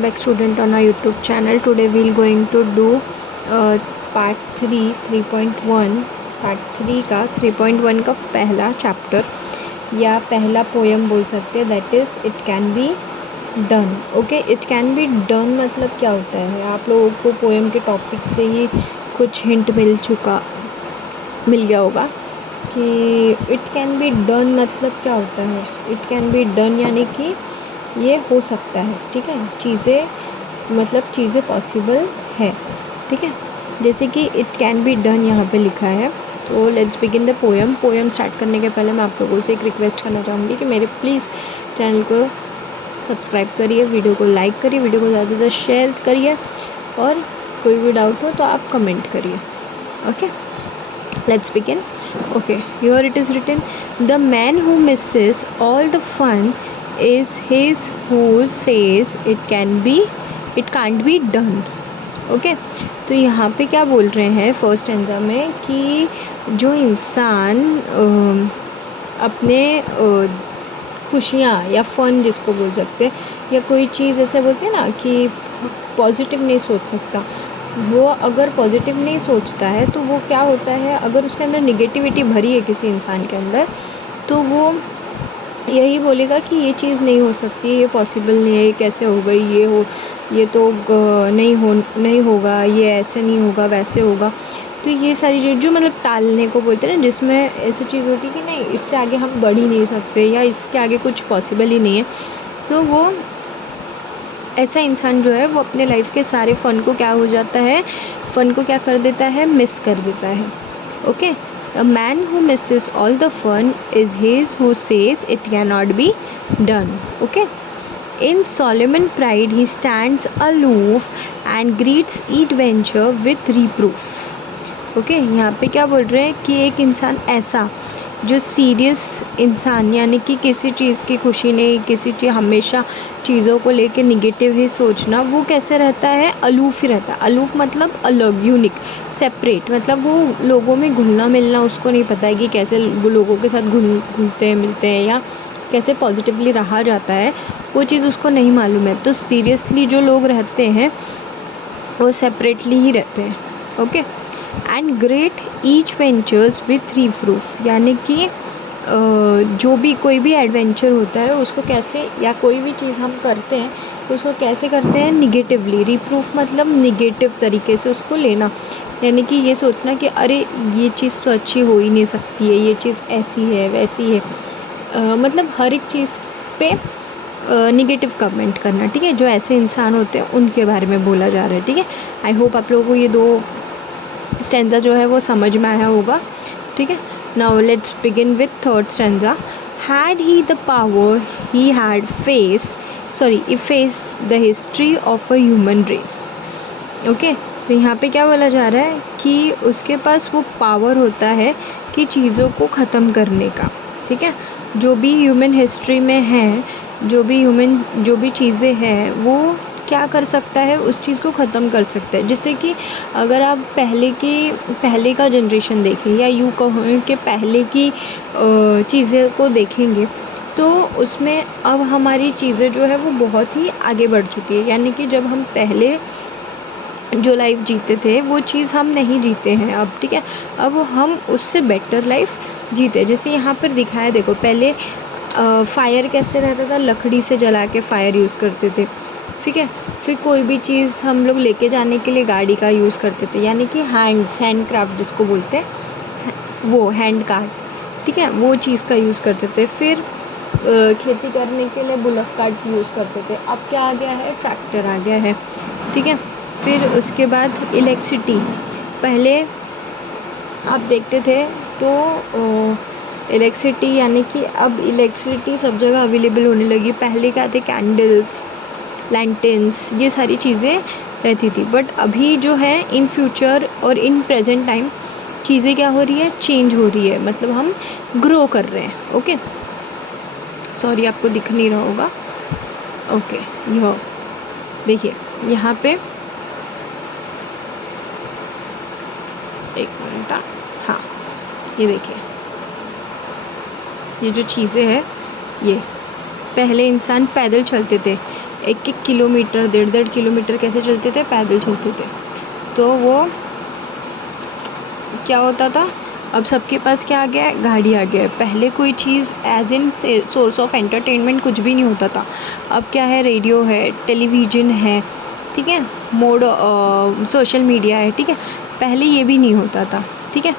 welcome back student on our YouTube channel. Today we'll going to do part 3.1 का 3.1 का पहला chapter या पहला पोएम बोल सकते हैं, that is it can be done. Okay, it can be done मतलब क्या होता है, आप लोगों को पोएम के टॉपिक से ही कुछ हिंट मिल गया होगा कि इट कैन बी डन मतलब क्या होता है. इट कैन बी डन यानी कि ये हो सकता है, ठीक है, चीज़ें पॉसिबल है, ठीक है. जैसे कि इट कैन बी डन यहाँ पे लिखा है. तो let's begin the poem start करने के पहले मैं आप लोगों से एक रिक्वेस्ट करना चाहूँगी कि मेरे प्लीज़ चैनल को सब्सक्राइब करिए, वीडियो को लाइक करिए, वीडियो को ज़्यादा से ज़्यादा शेयर करिए और कोई भी डाउट हो तो आप कमेंट करिए. Okay, let's begin. Okay, here it is written, the man who misses all the fun is his who says it can't be done. Okay, तो यहाँ पे क्या बोल रहे हैं फर्स्ट स्टैंजा में कि जो इंसान अपने खुशियाँ या फन जिसको बोल सकते हैं, या कोई चीज़ ऐसे बोलते हैं ना कि पॉजिटिव नहीं सोच सकता, वो अगर पॉजिटिव नहीं सोचता है तो वो क्या होता है, अगर उसके अंदर निगेटिविटी भरी है किसी इंसान के अंदर, तो वो यही बोलेगा कि ये चीज़ नहीं हो सकती, ये पॉसिबल नहीं है, ये कैसे हो गई, ये तो नहीं होगा, ये ऐसे नहीं होगा, वैसे होगा. तो ये सारी चीज़ जो मतलब टालने को बोलते हैं ना, जिसमें ऐसी चीज़ होती है कि नहीं, इससे आगे हम बढ़ ही नहीं सकते या इसके आगे कुछ पॉसिबल ही नहीं है, तो वो ऐसा इंसान जो है वो अपने लाइफ के सारे फ़न को क्या हो जाता है, फ़न को क्या कर देता है, मिस कर देता है. Okay, a man who misses all the fun is his who says it can not be done. Okay, in solemn pride he stands aloof and greets each venture with reproof. Okay, यहाँ पे क्या बोल रहे हैं कि एक इंसान ऐसा जो सीरियस इंसान, यानी कि किसी चीज़ की खुशी नहीं, किसी चीज़ हमेशा चीज़ों को लेके निगेटिव ही सोचना, वो कैसे रहता है, अलूफ ही रहता है. अलूफ मतलब अलग, यूनिक, सेपरेट, मतलब वो लोगों में घुलना मिलना उसको नहीं पता है कि कैसे लोगों के साथ घुलते हैं मिलते हैं या कैसे पॉजिटिवली रहा जाता है, वो चीज़ उसको नहीं मालूम है. तो सीरियसली जो लोग रहते हैं वो सेपरेटली ही रहते हैं. Okay, and greet each ventures with reproof, यानी कि जो भी कोई भी एडवेंचर होता है उसको कैसे, या कोई भी चीज़ हम करते हैं तो उसको कैसे करते हैं, निगेटिवली. रिप्रूफ मतलब निगेटिव तरीके से उसको लेना, यानी कि ये सोचना कि अरे ये चीज़ तो अच्छी हो ही नहीं सकती है, ये चीज़ ऐसी है वैसी है, मतलब हर एक चीज़ पे निगेटिव कमेंट करना, ठीक है. जो ऐसे इंसान होते हैं उनके बारे में बोला जा रहा है, ठीक है. आई होप आप लोगों को ये दो स्टैंजा जो है वो समझ में आया होगा, ठीक है. Now let's begin with third stanza. Had he the power he had efface the history of a human race. Okay, तो यहाँ पे क्या बोला जा रहा है कि उसके पास वो पावर होता है कि चीज़ों को ख़त्म करने का, ठीक है. जो भी ह्यूमन हिस्ट्री में है, जो भी चीज़ें हैं, वो क्या कर सकता है, उस चीज़ को ख़त्म कर सकता है. जैसे कि अगर आप पहले का जनरेशन देखें, या यूँ कहें कि पहले की चीज़ें को देखेंगे, तो उसमें अब हमारी चीज़ें जो है वो बहुत ही आगे बढ़ चुकी है. यानी कि जब हम पहले जो लाइफ जीते थे वो चीज़ हम नहीं जीते हैं अब, ठीक है. अब हम उससे बेटर लाइफ जीते. जैसे यहाँ पर दिखाया, देखो पहले फायर कैसे रहता था, लकड़ी से जला के फायर यूज़ करते थे, ठीक है. फिर कोई भी चीज़ हम लोग लेके जाने के लिए गाड़ी का यूज़ करते थे, यानी कि हैंड क्राफ्ट जिसको बोलते हैं, वो हैंड कार्ट, ठीक है, वो चीज़ का यूज़ करते थे. फिर खेती करने के लिए बुलक कार्ट यूज़ करते थे. अब क्या आ गया है, ट्रैक्टर आ गया है, ठीक है. फिर उसके बाद इलेक्ट्रिसिटी, पहले आप देखते थे तो इलेक्ट्रिसिटी, यानी कि अब इलेक्ट्रिसिटी सब जगह अवेलेबल होने लगी. पहले क्या थे, कैंडल्स, लैंटर्न्स, ये सारी चीज़ें रहती थी. बट अभी जो है इन फ्यूचर और इन प्रेजेंट टाइम चीज़ें क्या हो रही है, चेंज हो रही है, मतलब हम ग्रो कर रहे हैं. ओके, सॉरी आपको दिख नहीं रहा होगा. ओके, यह देखिए यहाँ पे, एक मिनट, हाँ ये देखिए, ये जो चीज़ें हैं, ये पहले इंसान पैदल चलते थे, 1-1 किलोमीटर 1.5 किलोमीटर कैसे चलते थे, पैदल चलते थे। तो वो क्या होता था, अब सबके पास क्या आ गया है, गाड़ी आ गया है। पहले कोई चीज़ as in source of entertainment कुछ भी नहीं होता था। अब क्या है, रेडियो है, टेलीविज़न है, ठीक है, सोशल मीडिया है, ठीक है। पहले ये भी नहीं होता था, ठीक है।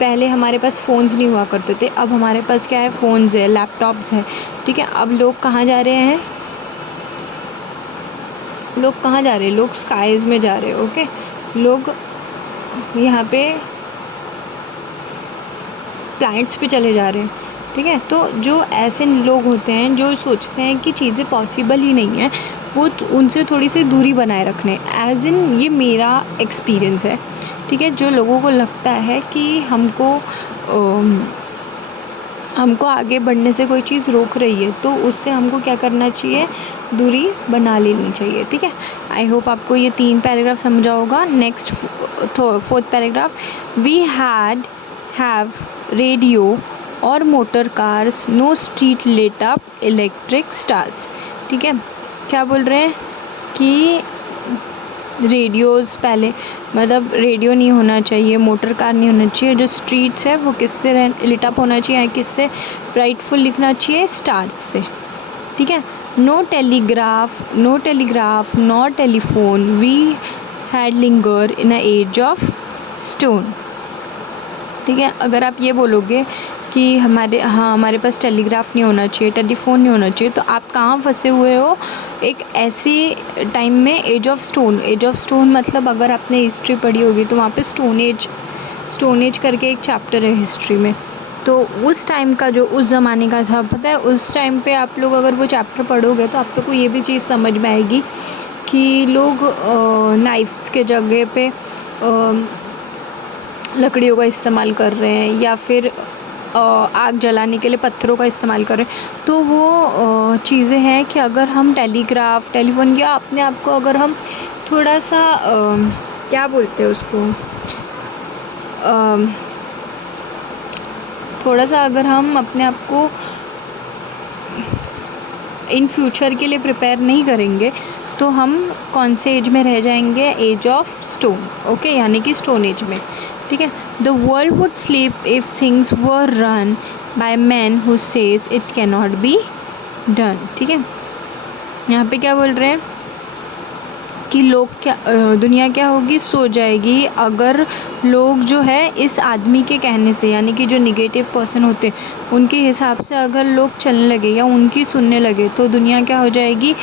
पहले हमारे पास फ़ोन्स नहीं हुआ करते थे, अब हमारे पास क्या है, फ़ोन्स है, लैपटॉप्स है, ठीक है। अब लोग कहाँ जा रहे हैं, लोग स्काईज़ में जा रहे हैं, ओके। लोग यहाँ पे प्लैनेट्स पे चले जा रहे हैं, ठीक है। तो जो ऐसे लोग होते हैं जो सोचते हैं कि चीज़ें पॉसिबल ही नहीं है, वो उनसे थोड़ी सी दूरी बनाए रखने, एज इन ये मेरा एक्सपीरियंस है, ठीक है। जो लोगों को लगता है कि हमको आगे बढ़ने से कोई चीज़ रोक रही है, तो उससे हमको क्या करना चाहिए, दूरी बना लेनी चाहिए, ठीक है। आई होप आपको ये 3 पैराग्राफ समझा होगा। Next 4th paragraph, we have radio और motor cars, no street lit up, electric stars, ठीक है। क्या बोल रहे हैं कि रेडियोज़ पहले, मतलब रेडियो नहीं होना चाहिए, मोटर कार नहीं होना चाहिए, जो स्ट्रीट्स है वो किससे लिटअप होना चाहिए, किससे ब्राइटफुल लिखना चाहिए, स्टार्स से, ठीक है। No telegraph not telephone, we had linger in a age of stone, ठीक है। अगर आप ये बोलोगे कि हमारे पास टेलीग्राफ नहीं होना चाहिए, टेलीफोन नहीं होना चाहिए, तो आप कहाँ फंसे हुए हो, एक ऐसे टाइम में, एज ऑफ स्टोन मतलब अगर आपने हिस्ट्री पढ़ी होगी तो वहाँ पे स्टोन एज करके एक चैप्टर है हिस्ट्री में। तो उस टाइम का जो उस ज़माने का था, पता है, उस टाइम पे आप लोग अगर वो चैप्टर पढ़ोगे तो आप लोग को ये भी चीज़ समझ में आएगी कि लोग नाइफ्स के जगह पे लकड़ियों का इस्तेमाल कर रहे हैं, या फिर आग जलाने के लिए पत्थरों का इस्तेमाल कर रहे हैं। तो वो चीज़ें हैं कि अगर हम टेलीफोन या अपने आप को अगर हम थोड़ा सा क्या बोलते हैं उसको, थोड़ा सा अगर हम अपने आप को इन फ्यूचर के लिए प्रिपेयर नहीं करेंगे तो हम कौन से एज में रह जाएंगे, एज ऑफ स्टोन, ओके, यानी कि स्टोन एज में, ठीक है। The world would sleep if things were run by man who says it can not be done, ठीक है। यहाँ पे क्या बोल रहे हैं कि दुनिया क्या होगी, सो जाएगी अगर लोग जो है इस आदमी के कहने से, यानी कि जो निगेटिव पर्सन होते हैं उनके हिसाब से अगर लोग चलने लगे या उनकी सुनने लगे, तो दुनिया क्या हो जाएगी,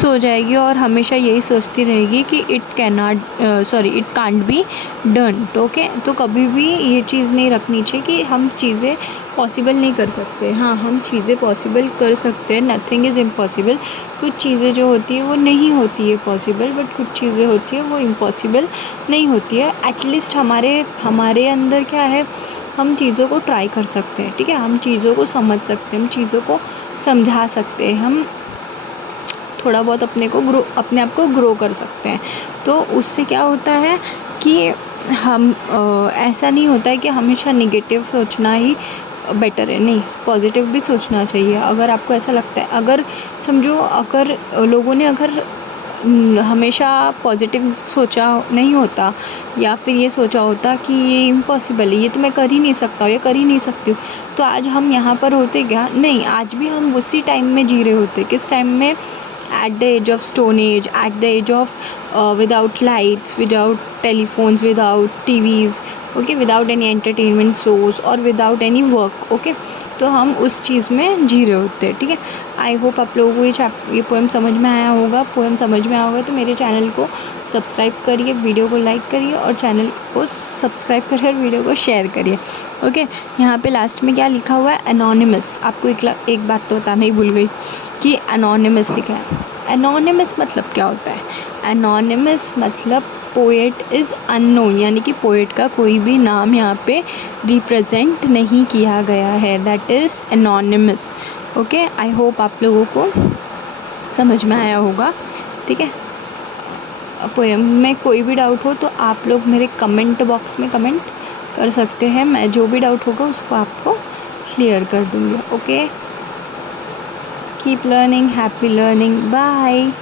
सो जाएगी, और हमेशा यही सोचती रहेगी कि it can't be done, okay. तो कभी भी ये चीज़ नहीं रखनी चाहिए कि हम चीज़ें पॉसिबल नहीं कर सकते। हाँ, हम चीज़ें पॉसिबल कर सकते हैं, नथिंग इज़ इम्पॉसिबल। कुछ चीज़ें जो होती है वो नहीं होती है पॉसिबल, बट कुछ चीज़ें होती है वो इम्पॉसिबल नहीं होती है। एटलीस्ट हमारे अंदर क्या है, हम चीज़ों को ट्राई कर सकते हैं, ठीक है। हम चीज़ों को समझ सकते हैं, हम चीज़ों को समझा सकते हैं, हम थोड़ा बहुत अपने आप को ग्रो कर सकते हैं। तो उससे क्या होता है कि हम ऐसा नहीं होता है कि हमेशा निगेटिव सोचना ही बेटर है, नहीं, पॉजिटिव भी सोचना चाहिए। अगर आपको ऐसा लगता है, अगर समझो अगर लोगों ने हमेशा पॉजिटिव सोचा नहीं होता, या फिर ये सोचा होता कि ये इम्पॉसिबल है, ये तो मैं कर ही नहीं सकता हूँ, ये कर ही नहीं सकती हूँ, तो आज हम यहाँ पर होते क्या, नहीं, आज भी हम उसी टाइम में जी रहे होते। किस टाइम में, at the age of stone age, at the age of without lights, without telephones, without TVs, okay, without any entertainment source or without any work, okay। तो हम उस चीज़ में जी रहे होते हैं, ठीक है। आई होप आप लोगों को ये पोएम समझ में आया होगा। तो मेरे चैनल को सब्सक्राइब करिए, वीडियो को लाइक करिए, और चैनल को सब्सक्राइब करिए और वीडियो को शेयर करिए, ओके। यहाँ पे लास्ट में क्या लिखा हुआ है, एनोनिमस। आपको एक बात तो बताना ही भूल गई कि एनोनिमस लिखा है। एनोनिमस मतलब क्या होता है, एनोनिमस मतलब पोएट इज़ अननोन, यानी कि पोएट का कोई भी नाम यहाँ पे रिप्रेजेंट नहीं किया गया है, that is anonymous, okay. I hope आप लोगों को समझ में आया होगा, ठीक है। पोएम में कोई भी डाउट हो तो आप लोग मेरे कमेंट बॉक्स में कमेंट कर सकते हैं, मैं जो भी डाउट होगा उसको आपको क्लियर कर दूँगी, okay. Keep learning, happy learning, bye.